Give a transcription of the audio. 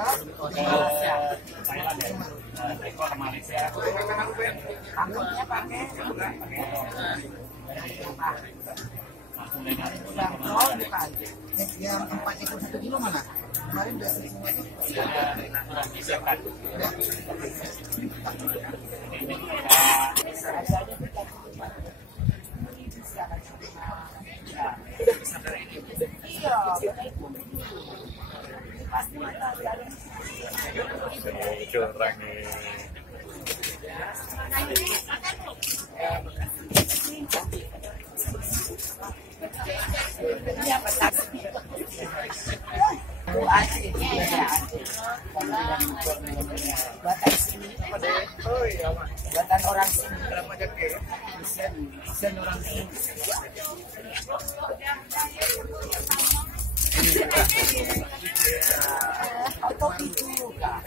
Thailand ya, Eko ke Malaysia. Angkutnya pakai Langsung dengan yang tol bukan? Yang 4 ekor 1 kilo mana? Kemarin udah seribu aja. sudah disiapkan. Ini curang nih. Buatan sini, buatan orang sini. Desain orang sini. Kopi juga.